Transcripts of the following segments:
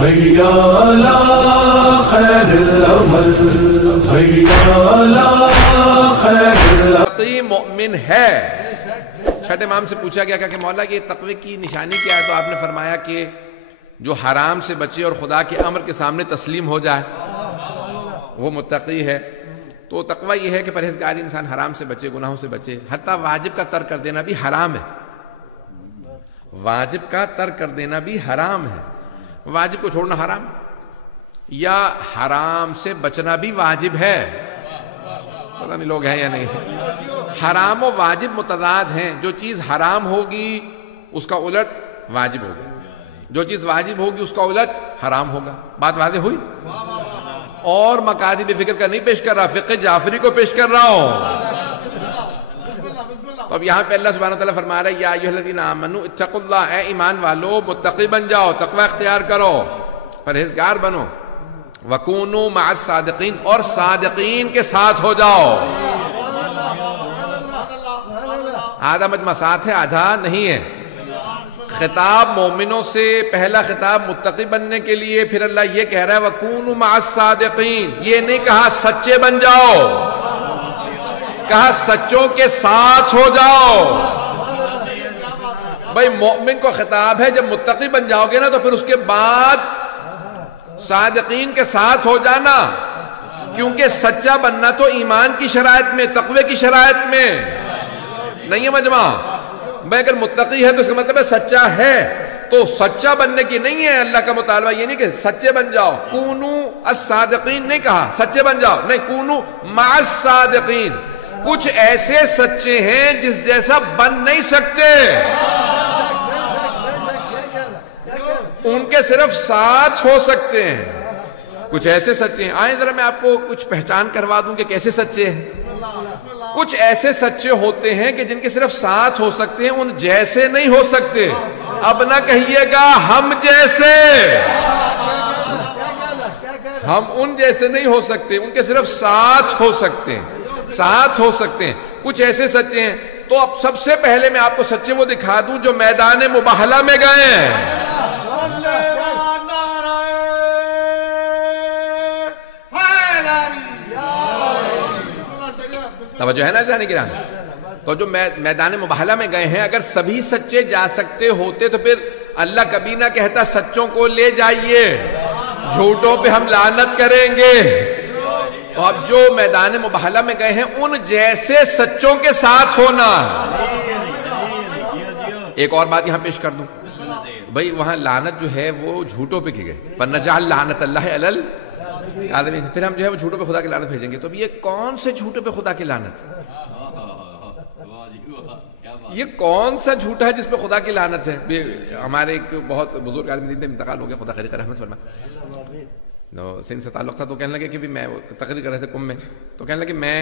حیا علی خیر العمل، حیا علی خیر العمل۔ تقی مؤمن ہے۔ چھٹے امام سے پوچھا گیا کہ مولا یہ تقوی کی نشانی کیا ہے؟ تو آپ نے فرمایا کہ جو حرام سے بچے اور خدا کے امر کے سامنے تسلیم ہو جائے وہ متقی ہے۔ تو تقوی یہ ہے کہ پرہیزگاری انسان حرام سے بچے، گناہوں سے بچے، حتیٰ واجب کا ترک کر دینا بھی حرام ہے۔ واجب کا ترک کر دینا بھی حرام ہے۔ واجب کو چھوڑنا حرام، یا حرام سے بچنا بھی واجب ہے۔ پتہ نہیں لوگ ہیں یا نہیں۔ حرام و واجب متضاد ہیں۔ جو چیز حرام ہوگی اس کا الٹ واجب ہوگا، جو چیز واجب ہوگی اس کا الٹ حرام ہوگا۔ بات واضح ہوئی؟ اور مقاصد فکر کا نہیں پیش کر رہا، فقہ جعفری کو پیش کر رہا ہوں۔ تو اب یہاں پہ اللہ سبحانہ وتعالیٰ فرما رہا ہے یا ایھا الذین آمنوا اتقوا اللہ، اے ایمان والو متقی بن جاؤ، تقوی اختیار کرو، پرہیزگار بنو۔ وَكُونُوا مَعَ الصَّادِقِينَ، اور صادقین کے ساتھ ہو جاؤ۔ آدھا مجمع ساتھ ہے، آدھا نہیں ہے۔ خطاب مومنوں سے، پہلا خطاب متقی بننے کے لیے، پھر اللہ یہ کہہ رہا ہے وَكُونُوا مَعَ الصَّادِقِينَ۔ یہ نہیں کہا سچے بن جاؤ، کہا سچوں کے ساتھ ہو جاؤ۔ بھئی مومن کو خطاب ہے جب متقی بن جاؤ گے نا تو پھر اس کے بعد صادقین کے ساتھ ہو جانا، کیونکہ سچا بننا تو ایمان کی شرائط میں، تقوی کی شرائط میں نہیں ہے مجمع۔ بھئی اگر متقی ہے تو اس کا مطلب ہے سچا ہے، تو سچا بننے کی نہیں ہے اللہ کا مطالبہ۔ یہ نہیں کہ سچے بن جاؤ، کونو الصادقین نہیں کہا سچے بن جاؤ، نہیں، کونو مع الصادقین۔ کچھ ایسے سچے ہیں جس جیسا بن نہیں سکتے، ان کے صرف ساتھ ہو سکتے ہیں۔ کچھ ایسے سچے ہیں، آئیں ذرا میں آپ کو کچھ پہچان کروا دوں کہ کیسے سچے ہیں۔ کچھ ایسے سچے ہوتے ہیں کہ جن کے صرف ساتھ ہو سکتے ہیں، ان جیسے نہیں ہو سکتے۔ اب نہ کہیے گا ہم جیسے، ہم ان جیسے نہیں ہو سکتے، ان کے صرف ساتھ ہو سکتے ہیں، ساتھ ہو سکتے ہیں۔ کچھ ایسے سچے ہیں۔ تو اب سب سے پہلے میں آپ کو سچے وہ دکھا دوں جو میدان مباہلہ میں گئے ہیں۔ توجہ ہے نا جانے گرام؟ تو جو میدان مباہلہ میں گئے ہیں، اگر سبھی سچے جا سکتے ہوتے تو پھر اللہ کبھی نہ کہتا سچوں کو لے جائیے، جھوٹوں پہ ہم لعنت کریں گے۔ تو اب جو میدان مباہلہ میں گئے ہیں ان جیسے سچوں کے ساتھ ہونا۔ ایک اور بات یہاں پیش کر دوں، بھئی وہاں لعنت جو ہے وہ جھوٹوں پہ کی گئے، فَنَجْعَلْ لَعْنَةَ اللَّهِ عَلَى الْكَاذِبِينَ۔ پھر ہم جو ہے وہ جھوٹوں پہ خدا کی لعنت بھیجیں گے۔ تو اب یہ کون سے جھوٹوں پہ خدا کی لعنت؟ یہ کون سا جھوٹا ہے جس پہ خدا کی لعنت ہے؟ ہمارے ایک بہت بزرگ عالم دین انتقال ہو گیا، خدا خیر رحمت فرما، سندھ سے تعلق تھا۔ تو کہنے لگے کہ میں تقریر کر رہے تھے کم میں، تو کہنے لگے میں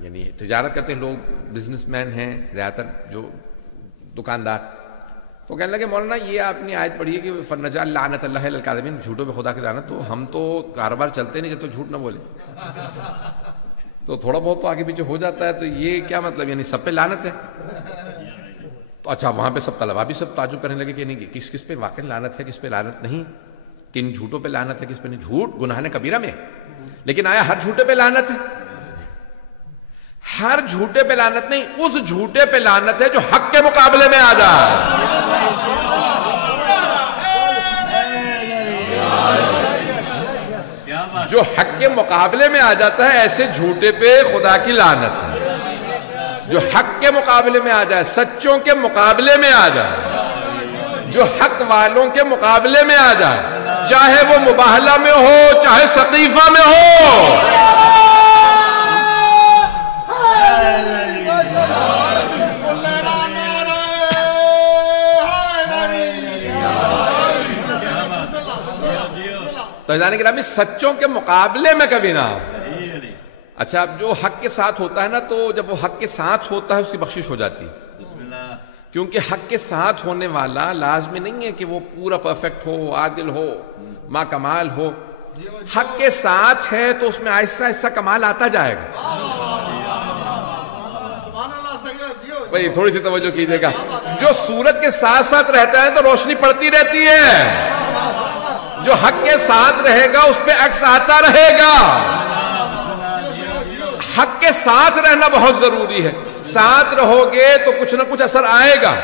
یعنی تجارت کرتے ہیں لوگ، بزنس مین ہیں زیادہ تر جو دکاندار، تو کہنے لگے مولانا یہ آپ نے آیت پڑھی ہے کہ فَنَجْعَلْ لَعْنَةَ اللَّهِ عَلَى الْكَاذِبِينَ، جھوٹوں پہ خدا کی لعنت، تو ہم تو کاروبار چلتے نہیں جب تو جھوٹ نہ بولے، تو تھوڑا بہت تو آگے پیچھے ہو جاتا ہے، تو یہ کیا مطلب یعنی سب پہ لعنت ہے؟ تو اچھا وہاں پہ سب طلبہ بھی سب تعجب کرنے لگے کہ نہیں کس کس پہ واقعی لعنت ہے، کس پہ لعنت نہیں، کن جھوٹوں پہ لعنت ہے، کس پہ نہیں۔ جھوٹ گناہ کبیرہ میں، لیکن آیا ہر جھوٹے پہ لعنت ہے؟ ہر جھوٹے پہ لعنت نہیں، اس جھوٹے پہ لعنت ہے جو حق کے مقابلے میں آ جائے۔ جو حق کے مقابلے میں آ جاتا ہے ایسے جھوٹے پہ خدا کی لعنت ہے۔ جو حق کے مقابلے میں آ جائے، سچوں کے مقابلے میں آ جائے، جو حق والوں کے مقابلے میں آ جائے، چاہے وہ مباہلہ میں ہو چاہے سقیفہ میں ہو، تو جانے گرامی سچوں کے مقابلے میں کبھی نہ۔ اچھا اب جو حق کے ساتھ ہوتا ہے نا، تو جب وہ حق کے ساتھ ہوتا ہے اس کی بخشش ہو جاتی ہے، کیونکہ حق کے ساتھ ہونے والا لازمی نہیں ہے کہ وہ پورا پرفیکٹ ہو، عادل ہو، ما کمال ہو۔ حق کے ساتھ ہے تو اس میں آہستہ آہستہ کمال آتا جائے گا۔ بھئی تھوڑی سی توجہ کیجئے گا، جو سورج کے ساتھ ساتھ رہتا ہے تو روشنی پڑتی رہتی ہے، جو حق کے ساتھ رہے گا اس پہ عکس آتا رہے گا. حق کے ساتھ رہنا بہت ضروری ہے. ساتھ رہو گے تو کچھ نہ کچھ اثر آئے گا,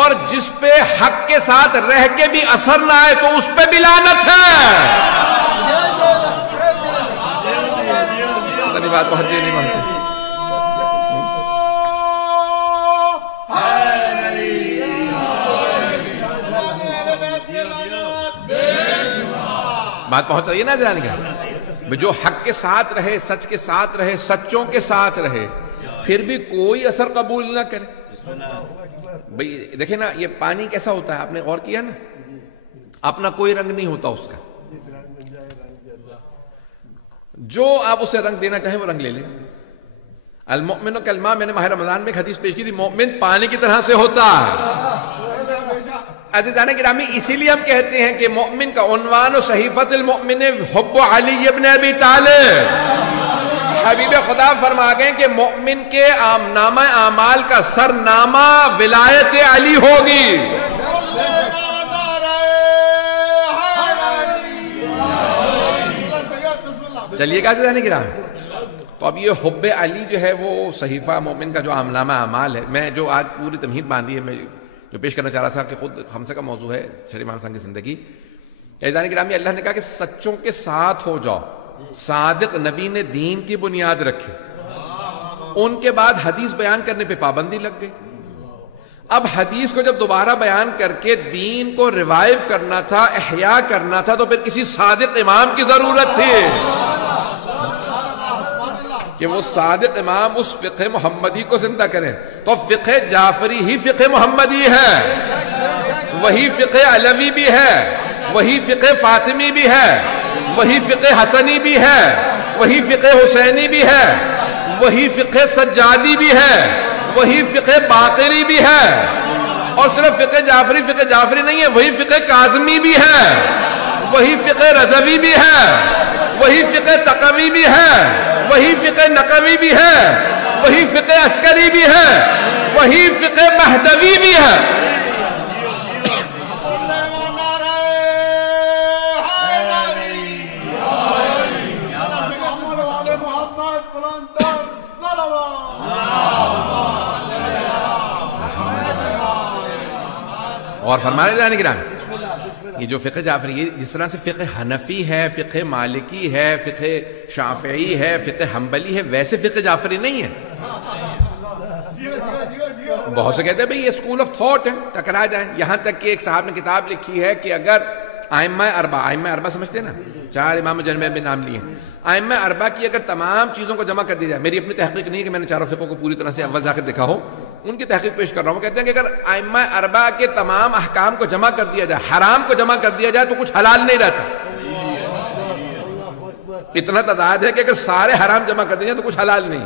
اور جس پہ حق کے ساتھ رہ کے بھی اثر نہ آئے تو اس پہ بھی لعنت ہے. اتنی بات بہت جی نہیں مانتے. بات پہنچ رہی ہے نا جان کے؟ جو حق کے ساتھ رہے, سچ کے ساتھ رہے, سچوں کے ساتھ رہے, پھر بھی کوئی اثر قبول نہ کرے. بھئی دیکھیں نا, یہ پانی کیسا ہوتا ہے, آپ نے غور کیا نا, اپنا کوئی رنگ نہیں ہوتا اس کا. جو آپ اسے رنگ دینا چاہیں وہ رنگ لے لیں. المؤمن کالماء, میں نے ماہ رمضان میں ایک حدیث پیش کی تھی, مومن پانی کی طرح سے ہوتا ہے. عزیزان گرامی, اسی لیے ہم کہتے ہیں کہ مومن کا عنوان و صحیفۃ المؤمن حب علی ابن ابی طالب. حبیب خدا فرما گئے کہ مومن کے نامہ اعمال کا سرنامہ ولایت علی ہوگی. چلیے گا عزیزان گرامی, تو اب یہ حب علی جو ہے وہ صحیفہ مومن کا جو نامہ اعمال ہے, میں جو آج پوری تمہید باندھی ہے, میں جو پیش کرنا چاہ رہا تھا کہ خود خمسہ کا موضوع ہے شرع امام صاحب کی زندگی. عزیزان گرامی, اللہ نے کہا کہ سچوں کے ساتھ ہو جاؤ. صادق نبی نے دین کی بنیاد رکھی, ان کے بعد حدیث بیان کرنے پہ پابندی لگ گئی. اب حدیث کو جب دوبارہ بیان کر کے دین کو ریوائیو کرنا تھا, احیاء کرنا تھا, تو پھر کسی صادق امام کی ضرورت تھی کہ وہ صادق امام اس فقہ محمدی کو زندہ کریں. تو فقہ جعفری ہی فقہ محمدی ہے, وہی فقہ علوی بھی ہے, وہی فقہ فاطمی بھی ہے, وہی فقہ حسنی بھی ہے, وہی فقہ حسینی بھی ہے, وہی فقہ سجادی بھی ہے, وہی فقہ باقری بھی ہے. اور صرف فقہ جعفری نہیں ہے, وہی فقہ کاظمی بھی ہے, وہی فقہ رضوی بھی ہے, وہی فقہ تقوی بھی ہے, وہی فقہ نقوی بھی ہے, وہی فقہ عسکری بھی ہے, وہی فقہ مہدوی بھی ہے. اور فرمانے جانے گرام, یہ جو فقہ جعفری, جس طرح سے فقہ حنفی ہے, فقہ مالکی ہے, فقہ شافعی ہے, فقہ حنبلی ہے, ویسے فقہ جعفری نہیں ہے. بہت سے کہتے ہیں بھئی یہ اسکول آف تھاٹ ہے, ٹکرا جائیں. یہاں تک کہ ایک صاحب نے کتاب لکھی ہے کہ اگر ائمہ اربعہ سمجھتے ہیں نا, 4 امام جنبے میں نام لیے ہیں, ائمہ اربعہ کی اگر تمام چیزوں کو جمع کر دی جائے, میری اپنی تحقیق نہیں ہے کہ میں نے چاروں فقہوں کو پوری طرح سے اول ذاکر دیکھا ہو, ان کی تحقیق پیش کر رہا ہوں. وہ کہتے ہیں کہ اگر ائمہ اربعہ کے تمام احکام کو جمع کر دیا جائے, حرام کو جمع کر دیا جائے, تو کچھ حلال نہیں رہتا. اتنا تعداد ہے کہ اگر سارے حرام جمع کر دیے جائیں تو کچھ حلال نہیں,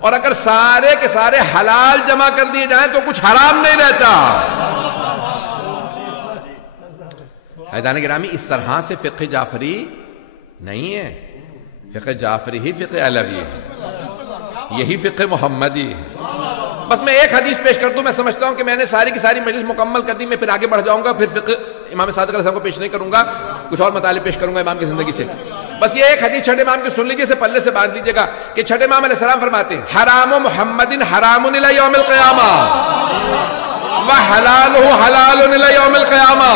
اور اگر سارے کے سارے حلال جمع کر دیے جائیں تو کچھ حرام نہیں رہتا. عزیزان گرامی, اس طرح سے فقہ جعفری نہیں ہے. فقہ جعفری ہی فقہ علوی ہے, یہی فقہ محمدی ہے. بس میں ایک حدیث پیش کر دوں, میں سمجھتا ہوں کہ میں نے ساری کی ساری مجلس مکمل کر دی, میں پھر آگے بڑھ جاؤں گا, پھر فقہ امام صادق علیہ السلام کو پیش نہیں کروں گا, کچھ اور مطالب پیش کروں گا امام کی زندگی سے. بس یہ ایک حدیث چھٹے امام کی سن لیجیے, سے پلے سے باندھ لیجیے گا کہ چھٹے امام علیہ السلام فرماتے ہیں, حرام محمد حرام الی یوم القیامہ وحلالہ حلال الی یوم القیامہ.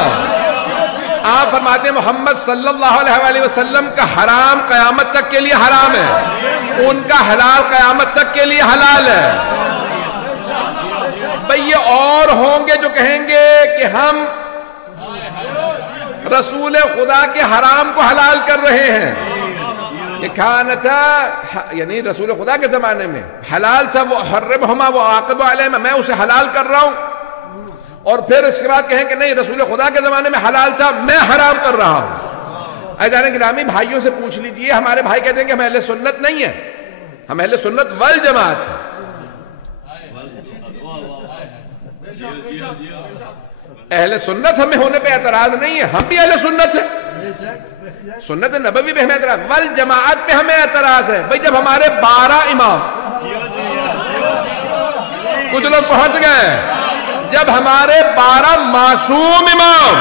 آپ فرماتے ہیں محمد صلی اللہ علیہ وآلہ وسلم کا حرام قیامت تک کے لیے حرام ہے, ان کا حلال قیامت تک کے لیے حلال ہے. بھئی یہ اور ہوں گے جو کہیں گے کہ ہم رسول خدا کے حرام کو حلال کر رہے ہیں. یہ کھانا تھا, یعنی رسول خدا کے زمانے میں حلال تھا, وہ حرمہما وعاقب علیہما, میں اسے حلال کر رہا ہوں. اور پھر اس کے بعد کہیں کہ نہیں رسول خدا کے زمانے میں حلال تھا, میں حرام کر رہا ہوں. عزیزان گرامی, بھائیوں سے پوچھ لیجئے, ہمارے بھائی کہتے ہیں کہ ہم اہل سنت نہیں ہیں, ہم اہل سنت والجماعت ہیں. اہل سنت ہمیں ہونے پہ اعتراض نہیں ہے, ہم بھی اہل سنت ہیں, سنت نبوی پہ ہمیں اعتراض, والجماعت پہ ہمیں اعتراض ہے. بھئی جب ہمارے 12 امام, کچھ لوگ پہنچ گئے, جب ہمارے 12 معصوم امام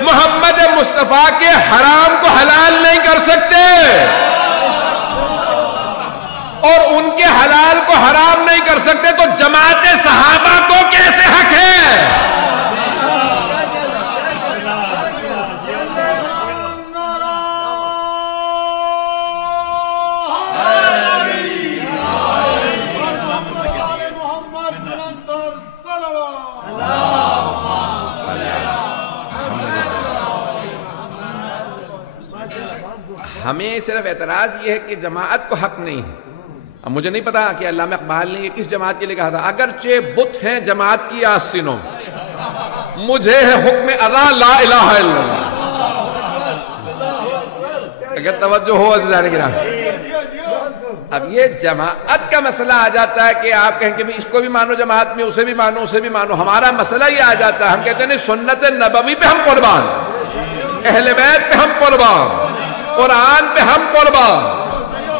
محمد مصطفیٰ کے حرام کو حلال نہیں کر سکتے اور ان کے حلال کو حرام نہیں کر سکتے تو جماعت صحابہ کو کیسے حق ہے؟ ہمیں صرف اعتراض یہ ہے کہ جماعت کو حق نہیں ہے. اب مجھے نہیں پتا کہ علامہ اقبال نے یہ کس جماعت کے لیے کہا تھا. اگرچہ بت ہیں جماعت کی آستینوں مجھے ہے حکم ادا لا الہ الا اللہ. اگر توجہ ہو عزیزان کرام. اب یہ جماعت کا مسئلہ آ جاتا ہے کہ آپ کہیں کہ اس کو بھی مانو جماعت میں, اسے بھی مانو, اسے بھی مانو. ہمارا مسئلہ یہ آ جاتا ہے, ہم کہتے ہیں سنت نبوی پہ ہم قربان, اہل بیت پہ ہم قربان, قرآن پہ ہم قربان.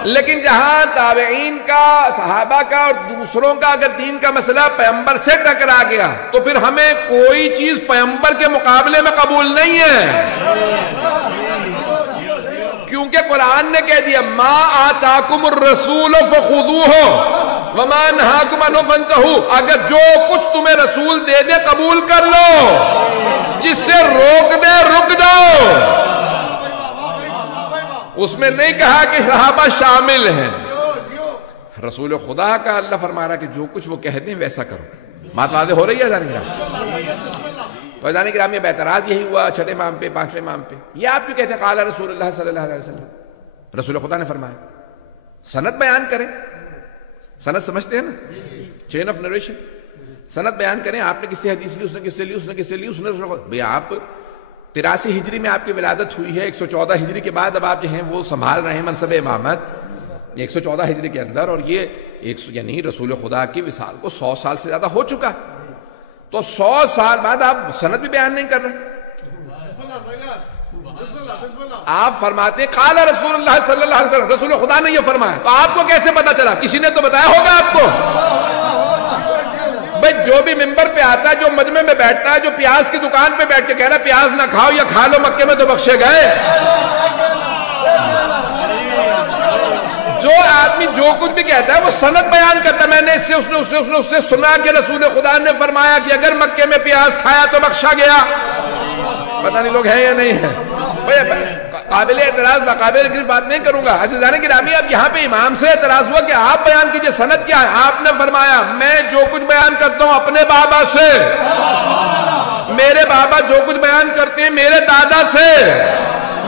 لیکن جہاں تابعین کا, صحابہ کا اور دوسروں کا اگر دین کا مسئلہ پیغمبر سے ٹکرا گیا تو پھر ہمیں کوئی چیز پیغمبر کے مقابلے میں قبول نہیں ہے, کیونکہ قرآن نے کہہ دیا ما آتاکم الرسول فخذوہ وما نہاکم عنہ فانتہوا. اگر جو کچھ تمہیں رسول دے دے قبول کر لو, جس سے روک دے رک جاؤ. اس میں نہیں کہا کہ صحابہ شامل ہیں. رسول خدا کا اللہ فرما رہا کہ جو کچھ وہ کہہ دیں ویسا کرو. بات واضح ہو رہی ہے جانے گرام؟ تو جانے گرام یہ اعتراض یہی ہوا چھٹے امام پہ, پانچویں امام پہ. یہ آپ کیوں کہتے ہیں قال رسول اللہ صلی اللہ علیہ وسلم؟ رسول خدا نے فرمایا. سند بیان کریں, سند سمجھتے ہیں نا, چین آف نریشن. سند بیان کریں, آپ نے کس سے حدیث لی, اس نے کس سے لی, اس نے کس سے لی, اس نے بھئی آپ 83 ہجری میں آپ کی ولادت ہوئی ہے, 114 ہجری کے بعد اب آپ جو ہیں وہ سنبھال رہے ہیں منصب امامت 114 ہجری کے اندر, اور یہ یعنی رسول خدا کی وصال کو 100 سال سے زیادہ ہو چکا. تو 100 سال بعد آپ سند بھی بیان نہیں کر رہے. آپ فرماتے ہیں قال رسول اللہ صلی اللہ علیہ وسلم, رسول خدا نے یہ فرمایا. تو آپ کو کیسے پتا چلا؟ کسی نے تو بتایا ہوگا آپ کو. بھئی جو بھی ممبر پہ آتا ہے, جو مجمع میں بیٹھتا ہے, جو پیاز کی دکان پہ بیٹھ کے کہہ رہا ہے پیاز نہ کھاؤ یا کھا لو مکے میں تو بخشے گئے. جو آدمی جو کچھ بھی کہتا ہے وہ سند بیان کرتا ہے, میں نے اس سے سنا کہ رسول خدا نے فرمایا کہ اگر مکے میں پیاز کھایا تو بخشا گیا. پتہ نہیں لوگ ہیں یا نہیں ہیں. قابل اعتراض قابل گرفت بات نہیں کروں گا. عزیزان گرامی, اب یہاں پہ امام سے اعتراض ہوا کہ آپ بیان کیجئے سند کیا ہے. آپ نے فرمایا میں جو کچھ بیان کرتا ہوں اپنے بابا سے, میرے بابا جو کچھ بیان کرتے ہیں میرے دادا سے,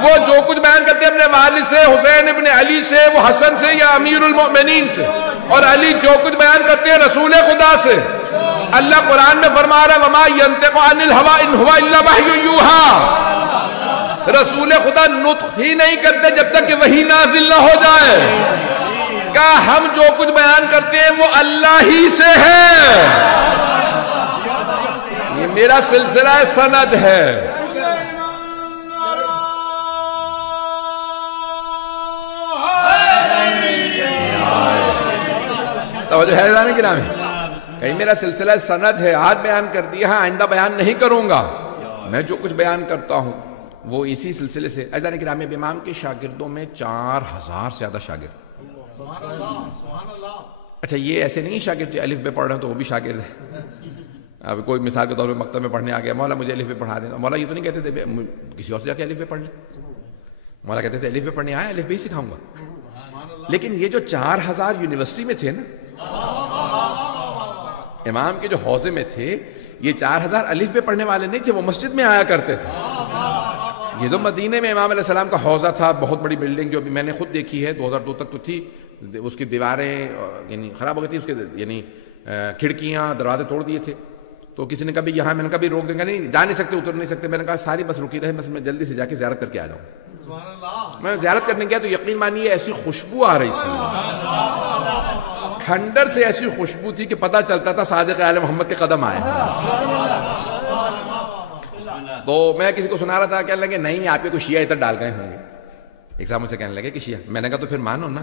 وہ جو کچھ بیان کرتے ہیں اپنے والد سے, حسین ابن علی سے, وہ حسن سے یا امیر المؤمنین سے, اور علی جو کچھ بیان کرتے ہیں رسول خدا سے. اللہ قرآن میں فرما رہا ہے وما ينطق عن الهوى ان هو الا وحی یوحی. رسول خدا نطق ہی نہیں کرتے جب تک کہ وحی نازل نہ ہو جائے. کہا ہم جو کچھ بیان کرتے ہیں وہ اللہ ہی سے ہے. یہ میرا سلسلہ سند ہے. توجہ ہے جانے کی نام ہے. کہیں میرا سلسلہ سند ہے, آج بیان کر دیا, آئندہ بیان نہیں کروں گا. میں جو کچھ بیان کرتا ہوں وہ اسی سلسلے سے. عزیزان کرام, امام کے شاگردوں میں 4000 سے زیادہ شاگرد. اچھا یہ ایسے نہیں شاگرد جو الف بے پڑھ رہے ہیں تو وہ بھی شاگرد ہے. اب کوئی مثال کے طور پہ مکتب میں پڑھنے آ گیا, مولا مجھے الف بے پڑھا دیں. مولا یہ تو نہیں کہتے تھے کسی اور سے جا کے الف بے پڑھ لیں. مولا کہتے تھے الف بے پڑھنے آیا, الف بے ہی سکھاؤں گا. لیکن یہ جو 4000 یونیورسٹی میں تھے نا, امام کے جو حوضے میں تھے, یہ 4000 الف بے پڑھنے والے نہیں تھے, وہ مسجد میں آیا کرتے تھے. یہ تو مدینے میں امام علیہ السلام کا حوضہ تھا, بہت بڑی بلڈنگ جو بھی میں نے خود دیکھی ہے, 2002 تک تو تھی. اس کی دیواریں یعنی خراب ہو گئی تھی, اس کے یعنی کھڑکیاں دروازے توڑ دیے تھے. تو کسی نے کبھی یہاں, میں نے کبھی روک دیں گا نہیں, جا نہیں سکتے, اتر نہیں سکتے. میں نے کہا ساری بس رکی رہے, بس میں جلدی سے جا کے زیارت کر کے آ جاؤں. میں زیارت کرنے گیا تو یقین مانیے ایسی خوشبو آ رہی تھی, کھنڈر سے ایسی خوشبو تھی کہ پتہ چلتا تھا صادق آل محمد کے قدم آئے. تو میں کسی کو سنا رہا تھا, کہنے لگے نہیں آپ کے کوئی شیعہ اتر ڈال گئے ہوں گے. ایک صاحب مجھ سے کہنے لگے کہ شیعہ. میں نے کہا تو پھر مانو نا,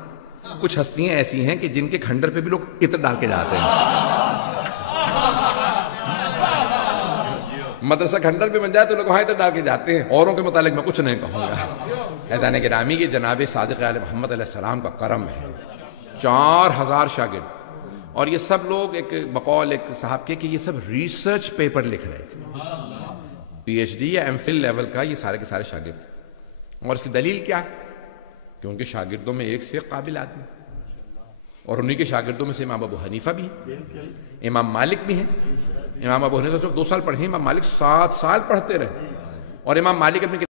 کچھ ہستیاں ایسی ہیں کہ جن کے کھنڈر پہ بھی لوگ عطر ڈال کے جاتے ہیں. مدرسہ کھنڈر بھی بن جائے تو لوگ وہاں ادھر ڈال کے جاتے ہیں. اوروں کے متعلق میں کچھ نہیں کہوں گا. اذان گرامی کی جناب صادق آل محمد علیہ السلام کا کرم ہے. 4000 شاگرد, اور یہ سب لوگ ایک بقول ایک صاحب کے کہ یہ سب ریسرچ پیپر لکھ رہے تھے, پی ایچ ڈی یا ایم فل لیول کا یہ سارے کے سارے شاگرد تھے. اور اس کی دلیل کیا ہے کہ ان کے شاگردوں میں ایک سے ایک قابل آدمی, اور انہی کے شاگردوں میں سے امام ابو حنیفہ بھی ہیں, امام مالک بھی ہیں. امام ابو حنیفہ صرف 2 سال پڑھے, امام مالک 7 سال پڑھتے رہے, اور امام مالک اپنی